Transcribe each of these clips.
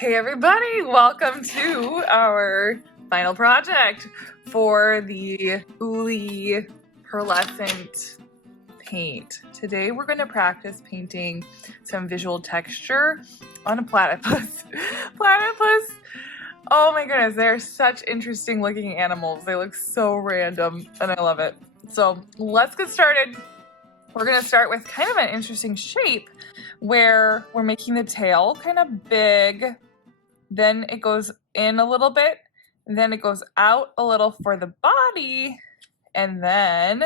Hey everybody, welcome to our final project for the Uli pearlescent paint. Today we're going to practice painting some visual texture on a platypus. Platypus, oh my goodness, they're such interesting looking animals. They look so random and I love it. So let's get started. We're going to start with kind of an interesting shape where we're making the tail kind of big. Then it goes in a little bit, and then it goes out a little for the body, and then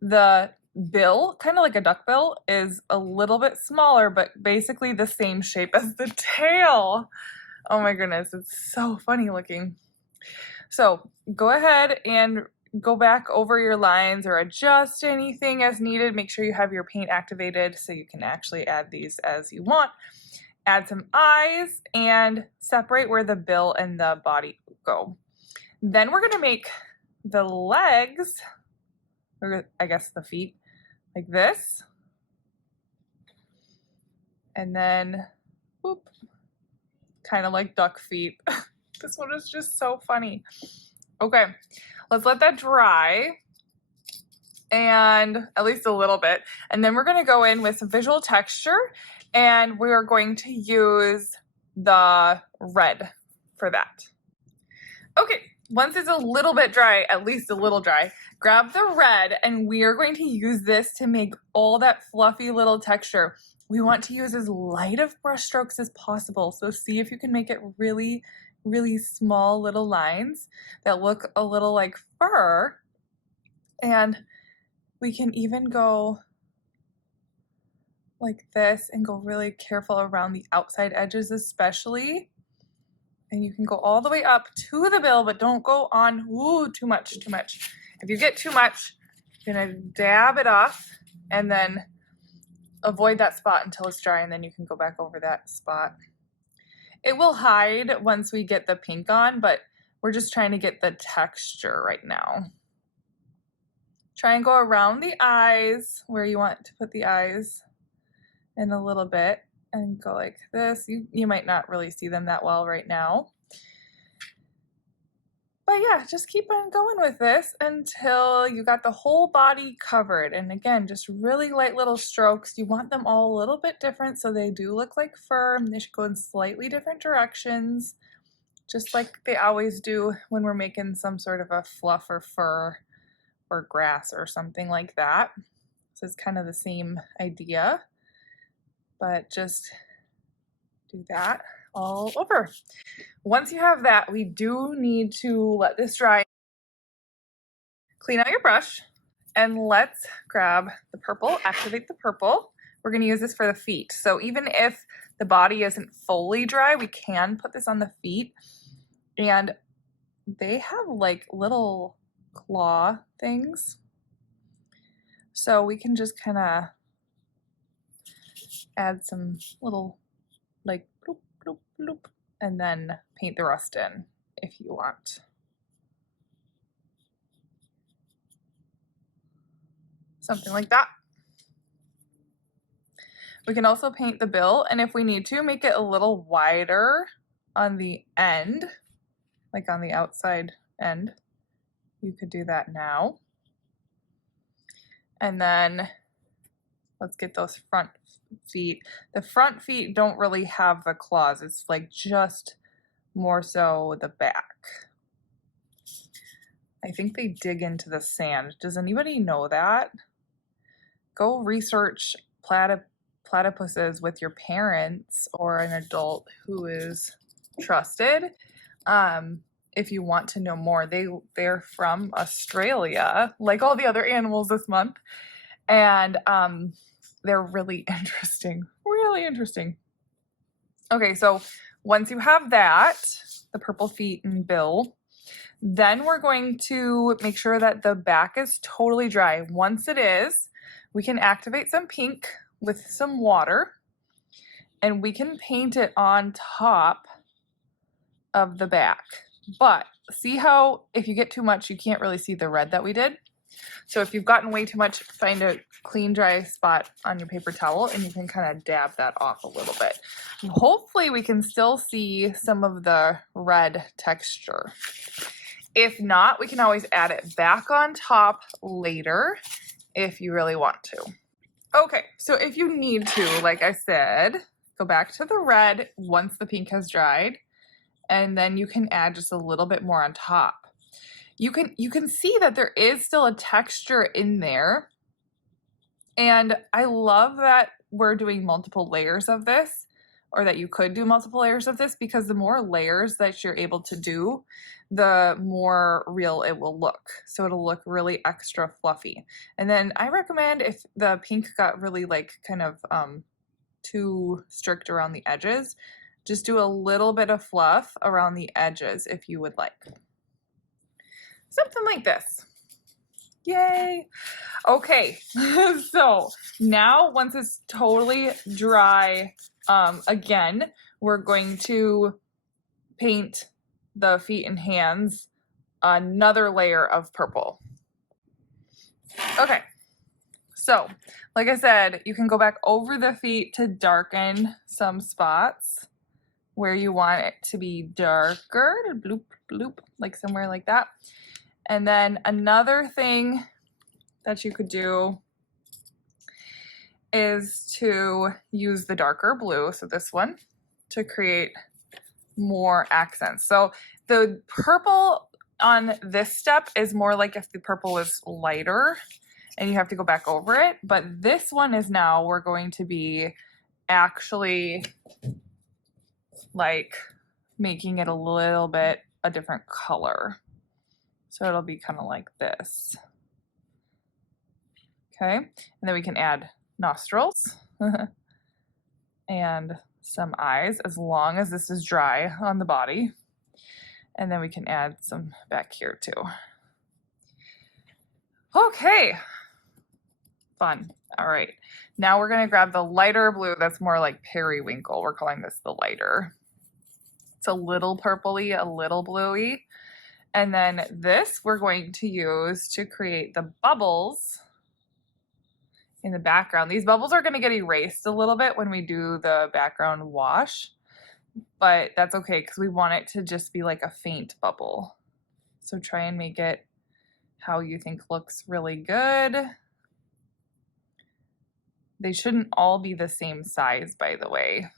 the bill, kind of like a duck bill, is a little bit smaller, but basically the same shape as the tail. Oh my goodness, it's so funny looking. So go ahead and go back over your lines or adjust anything as needed. Make sure you have your paint activated so you can actually add these as you want. Add some eyes and separate where the bill and the body go. Then we're going to make the legs, or I guess the feet, like this. And then, whoop, kind of like duck feet. This one is just so funny. Okay, let's let that dry, and at least a little bit. And then we're going to go in with some visual texture. And we are going to use the red for that. Okay, once it's a little bit dry, at least a little dry, grab the red and we are going to use this to make all that fluffy little texture. We want to use as light of brush strokes as possible. So see if you can make it really, really small little lines that look a little like fur. And we can even go like this and go really careful around the outside edges especially. And you can go all the way up to the bill, but don't go on too much. If you get too much, you're gonna dab it off and then avoid that spot until it's dry, and then you can go back over that spot. It will hide once we get the pink on, but we're just trying to get the texture right now. Try and go around the eyes where you want to put the eyes in a little bit and go like this. You might not really see them that well right now. But yeah, just keep on going with this until you got the whole body covered. And again, just really light little strokes. You want them all a little bit different so they do look like fur. They should go in slightly different directions, just like they always do when we're making some sort of a fluff or fur or grass or something like that. So it's kind of the same idea. But just do that all over. Once you have that, we do need to let this dry. Clean out your brush and let's grab the purple, activate the purple. We're going to use this for the feet. So even if the body isn't fully dry, we can put this on the feet. And they have like little claw things. So we can just kind of add some little like bloop, bloop, bloop, and then paint the rest in if you want. Something like that. We can also paint the bill, and if we need to, make it a little wider on the end, like on the outside end. You could do that now. And then let's get those front feet. The front feet don't really have the claws. It's like just more so the back. I think they dig into the sand. Does anybody know that? Go research platypuses with your parents or an adult who is trusted. If you want to know more, they're from Australia, like all the other animals this month. And they're really interesting, really interesting. Okay, so once you have that, the purple feet and bill, then we're going to make sure that the back is totally dry. Once it is, we can activate some pink with some water, and we can paint it on top of the back. But see how if you get too much, you can't really see the red that we did? So if you've gotten way too much, find a clean, dry spot on your paper towel and you can kind of dab that off a little bit. Hopefully we can still see some of the red texture. If not, we can always add it back on top later if you really want to. Okay, so if you need to, like I said, go back to the red once the pink has dried, and then you can add just a little bit more on top. You can see that there is still a texture in there, and I love that we're doing multiple layers of this, or that you could do multiple layers of this, because the more layers that you're able to do, the more real it will look. So it'll look really extra fluffy. And then I recommend, if the pink got really like kind of too strict around the edges, just do a little bit of fluff around the edges if you would like. Something like this. Yay. Okay, so now once it's totally dry, again, we're going to paint the feet and hands another layer of purple. Okay, so like I said, you can go back over the feet to darken some spots where you want it to be darker, bloop, bloop, like somewhere like that. And then another thing that you could do is to use the darker blue, so this one, to create more accents. So the purple on this step is more like if the purple was lighter and you have to go back over it, but this one is now we're going to be actually like making it a little bit a different color. So it'll be kind of like this. Okay, and then we can add nostrils and some eyes, as long as this is dry on the body. And then we can add some back here too. Okay, fun. All right, now we're gonna grab the lighter blue that's more like periwinkle. We're calling this the lighter. It's a little purpley, a little bluey. And then this we're going to use to create the bubbles in the background. These bubbles are going to get erased a little bit when we do the background wash, but that's okay because we want it to just be like a faint bubble. So try and make it how you think looks really good. They shouldn't all be the same size, by the way.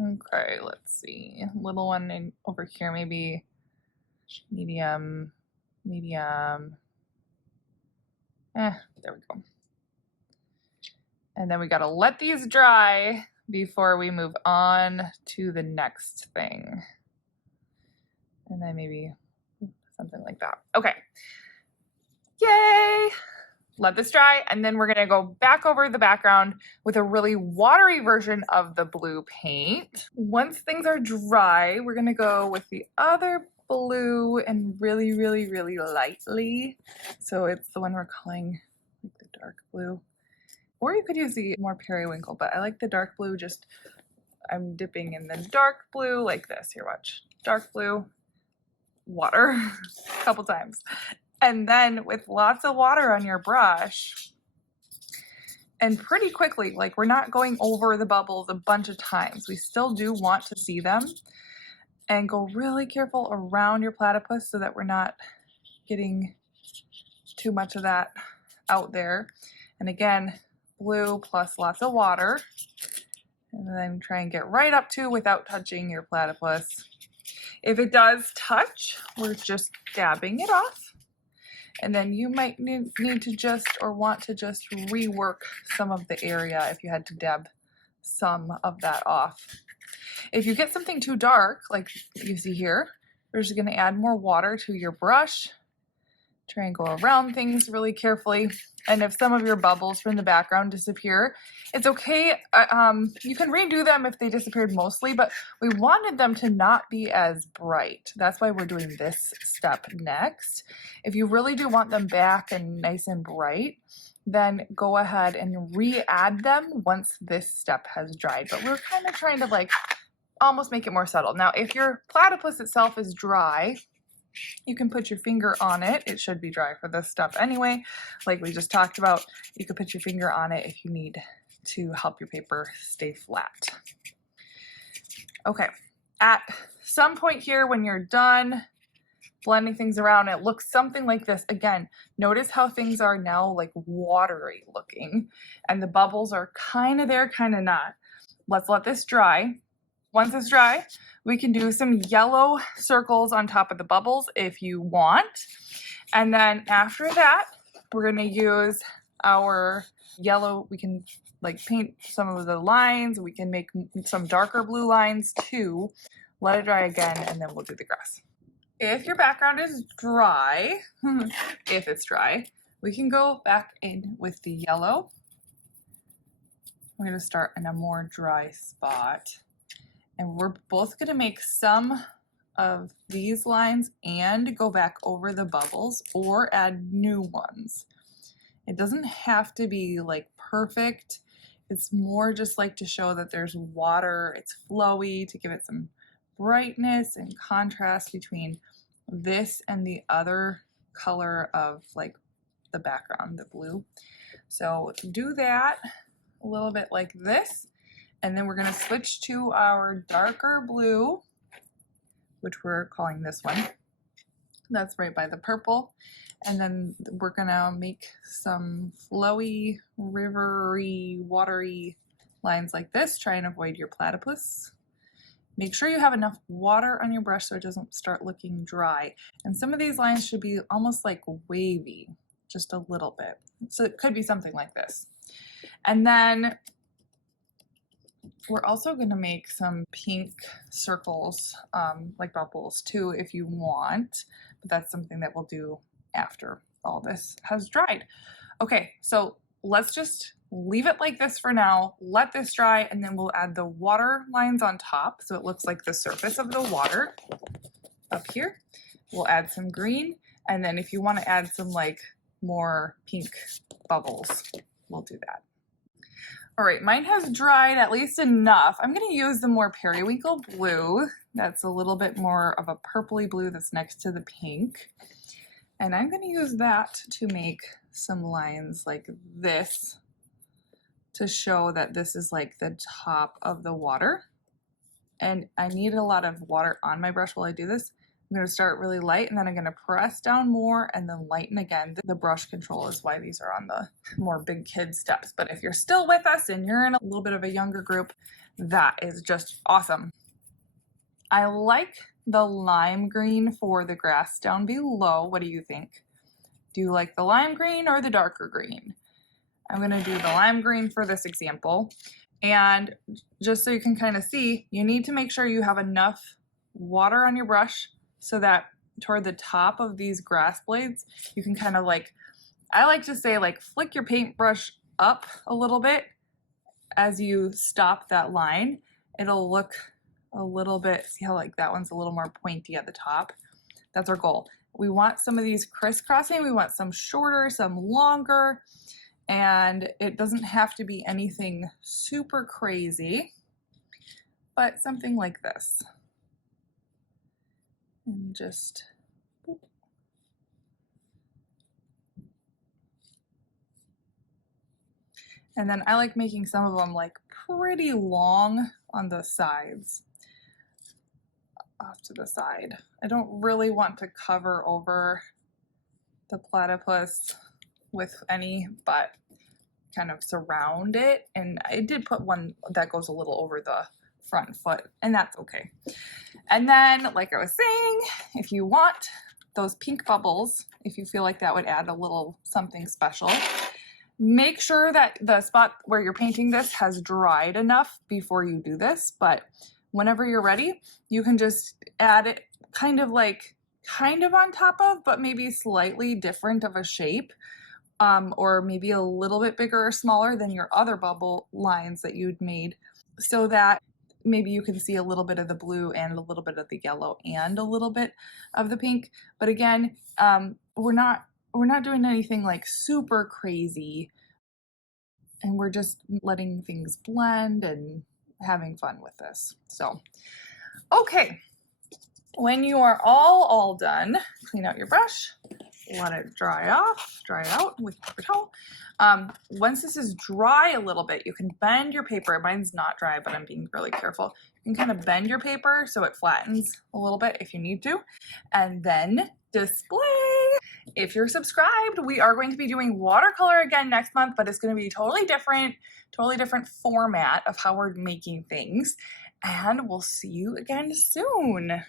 Okay, let's see. Little one in, over here, maybe medium, medium. There we go. And then we gotta let these dry before we move on to the next thing. And then maybe something like that. Okay. Yay! Let this dry, and then we're gonna go back over the background with a really watery version of the blue paint. Once things are dry, we're gonna go with the other blue and really, really, really lightly. So it's the one we're calling like the dark blue. Or you could use the more periwinkle, but I like the dark blue. Just, I'm dipping in the dark blue like this. Here, watch. Dark blue, water, a couple times. And then with lots of water on your brush, and pretty quickly, like we're not going over the bubbles a bunch of times. We still do want to see them. And go really careful around your platypus so that we're not getting too much of that out there. And again, blue plus lots of water. And then try and get right up to without touching your platypus. If it does touch, we're just dabbing it off. And then you might need to just, or want to just rework some of the area if you had to dab some of that off. If you get something too dark, like you see here, you're just gonna add more water to your brush. Try and go around things really carefully. And if some of your bubbles from the background disappear, it's okay. You can redo them if they disappeared mostly, but we wanted them to not be as bright. That's why we're doing this step next. If you really do want them back and nice and bright, then go ahead and re-add them once this step has dried. But we're kind of trying to like almost make it more subtle. Now, if your platypus itself is dry, you can put your finger on it. It should be dry for this stuff anyway, like we just talked about. You could put your finger on it if you need to help your paper stay flat. Okay, at some point here when you're done blending things around, it looks something like this. Again, notice how things are now like watery looking, and the bubbles are kind of there, kind of not. Let's let this dry. Once it's dry, we can do some yellow circles on top of the bubbles if you want. And then after that, we're going to use our yellow. We can like paint some of the lines. We can make some darker blue lines too. Let it dry again, and then we'll do the grass. If your background is dry, if it's dry, we can go back in with the yellow. We're going to start in a more dry spot. And we're both going to make some of these lines and go back over the bubbles or add new ones. It doesn't have to be like perfect. It's more just like to show that there's water, it's flowy, to give it some brightness and contrast between this and the other color of like the background, the blue. So do that a little bit like this. And then we're going to switch to our darker blue, which we're calling this one. That's right by the purple. And then we're going to make some flowy, rivery, watery lines like this. Try and avoid your platypus. Make sure you have enough water on your brush so it doesn't start looking dry. And some of these lines should be almost like wavy, just a little bit. So it could be something like this. And then we're also going to make some pink circles, like bubbles too, if you want, but that's something that we'll do after all this has dried. Okay, so let's just leave it like this for now, let this dry, and then we'll add the water lines on top so it looks like the surface of the water up here. We'll add some green, and then if you want to add some like more pink bubbles, we'll do that. All right, mine has dried at least enough. I'm going to use the more periwinkle blue. That's a little bit more of a purpley blue that's next to the pink. And I'm going to use that to make some lines like this to show that this is like the top of the water. And I need a lot of water on my brush while I do this. I'm going to start really light, and then I'm going to press down more and then lighten again. The brush control is why these are on the more big kid steps. But if you're still with us and you're in a little bit of a younger group, that is just awesome. I like the lime green for the grass down below. What do you think? Do you like the lime green or the darker green? I'm going to do the lime green for this example. And just so you can kind of see, you need to make sure you have enough water on your brush so that toward the top of these grass blades, you can kind of like, I like to say like flick your paintbrush up a little bit as you stop that line. It'll look a little bit, see how like that one's a little more pointy at the top? That's our goal. We want some of these crisscrossing. We want some shorter, some longer, and it doesn't have to be anything super crazy, but something like this. And just boop. And then I like making some of them like pretty long on the sides, off to the side. I don't really want to cover over the platypus with any, but kind of surround it. And I did put one that goes a little over the front foot, and that's okay. And then, like I was saying, if you want those pink bubbles, if you feel like that would add a little something special, make sure that the spot where you're painting this has dried enough before you do this. But whenever you're ready, you can just add it kind of on top of, but maybe slightly different of a shape, or maybe a little bit bigger or smaller than your other bubble lines that you'd made, so that maybe you can see a little bit of the blue and a little bit of the yellow and a little bit of the pink. But again, we're not doing anything like super crazy, and we're just letting things blend and having fun with this. So, okay. When you are all done, clean out your brush, let it dry out with a paper towel. Once this is dry a little bit, you can bend your paper. Mine's not dry, but I'm being really careful. You can kind of bend your paper so it flattens a little bit if you need to, and then display. If you're subscribed, we are going to be doing watercolor again next month, but it's going to be totally different format of how we're making things. And we'll see you again soon.